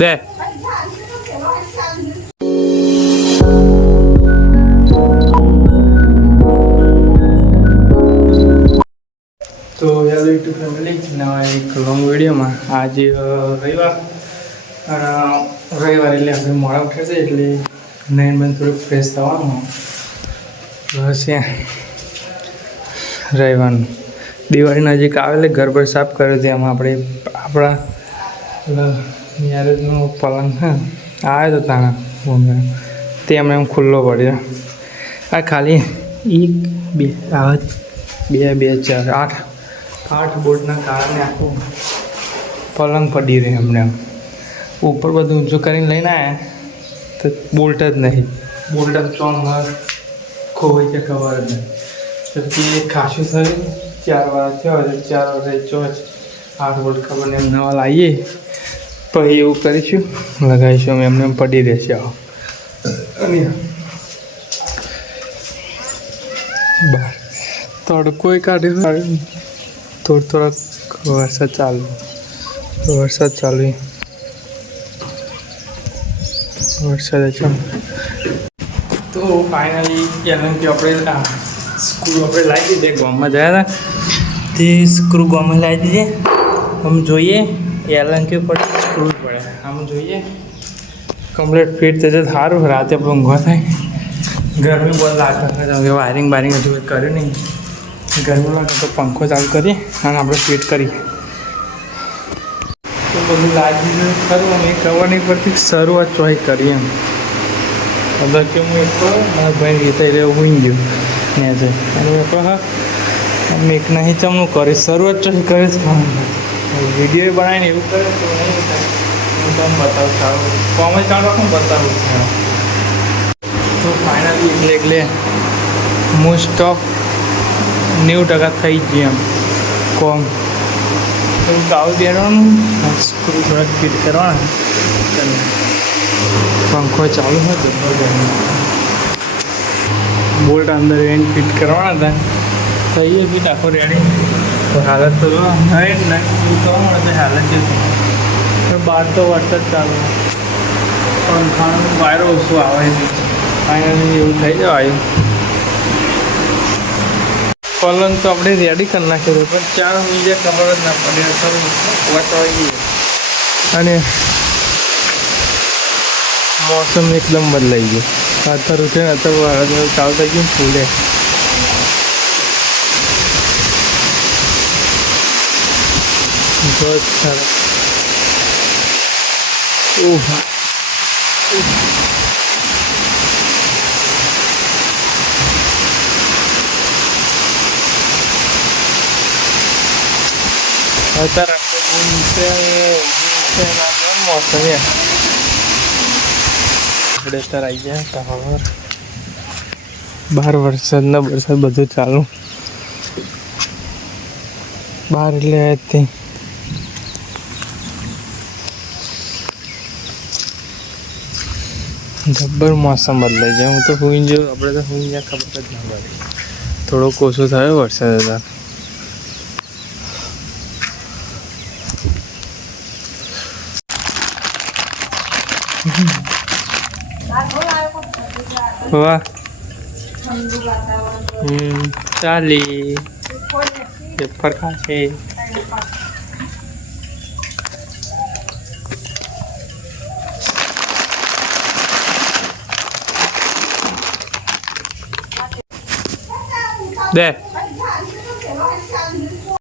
દે તો hello YouTube family, નવા એક લોંગ વિડીયોમાં આજે રવિવાર એટલે આપણે મોડા ઉઠે છે એટલે નાઈન બંધ થોડુંક ફ્રેશ થવાનું બસ રવિવારનું દિવાળી નજીક આવે એટલે ઘર પર સાફ કરે છે. એમાં આપણે આપણા મેરેજનો પલંગ આવે તો તાણા મમ્મી તે અમે એમ ખુલ્લો પડ્યો. આ ખાલી એક બે બે બે ચાર આઠ બોલ્ટના કારણે આખું પલંગ પડી રહે. અમને એમ ઉપર બધું ઊંચું કરીને લઈને આવ્યા તો બોલ્ટ જ નહીં. બોલ્ટ જ ચોંગ ખોવાઈ છે ખબર જ નહીં. તો તે ખાસું થયું 4 વાર થયો 4 વાર ચોચ 8 બોલ્ટ ખબર ને એમ નવા લાવીએ પછી એવું કરીશું લગાવીશું. અમે એમને એમ પડી રહેશે. અને બહાર તડકોય કાઢ્યો થોડોક વરસાદ ચાલુ વરસાદ તો ફાઇનલી એલએનકે આપણે સ્ક્રૂ આપણે લાવી દીધી. ગામમાં ગયા હતા તે સ્ક્રૂ ગામમાં લાવી દીધી. આમ જોઈએ એલએનકે પર સ્ક્રૂ પડે આમ જોઈએ કમ્પ્લીટ ફિટ થશે સારું. રાતે આપણે ઊંઘવા થાય. ગરમી બહુ લાગે વાયરિંગ હજુ કર્યું નહીં. ગરમી લાગે તો પંખો ચાલુ કરીએ અને આપણે ફિટ કરીએ તો બધું લાગી ખરું. અમે ખબર નહીં પડતી શરૂઆત ચોઈ કરીએ એમ ખબર કે હું એક મારા ભાઈ રીતે એટલે ઊંઘી ગયું ને છે અને અમે એક નહીં ચમનું કરીશ શરૂઆત ચોઈ કરીશ. વિડીયો બનાવીને એવું કરે તો નહીં થાય. હું તમને બતાવું સારું કોમેન્ટ ચાલો પણ બતાવું તો ફાઇનલી એટલે મોસ્ટ ઓફ 90% થઈ જ એમ કોમ થોડું કાવ દેવાનું સ્ક્રૂ થોડાક ફિટ કરવાના. પંખો ચાલુ હતો બોલ્ટ અંદર એને ફિટ કરવાના હતા. થઈએ ફિટ આખો રેડી. હાલત તો નહીં કરવાનું હાલત જ બહાર તો વરસાદ ચાલુ પંખાનું વાયરો ઓછું આવે છે. ફાઇનલી એવું થઈ જવાય. પલંગ તો આપણે રેડી કરી નાખ્યો પણ 4 બીજે ખબર જ ના પડે. વટાવી ગઈ અને મોસમ એકદમ બદલાઈ ગયો. અત્યારે ઉઠે ને અત્યારે ચાલુ થઈ ગયું ફૂલે. બસ સરસ. અત્યારે મોસમ આપણે અત્યારે આવી ગયા ટાવર બહાર વરસાદ બધું ચાલુ બહાર એટલે તે જબ્બર મોસમ બદલાઈ જાય. હું તો સુઈ ગયો આપણે તો સુઈ ગયા ખબર જ ના પડે. થોડોક ઓછો થયો વરસાદ હતા. વાહ ચાલી ફરકા છે. દે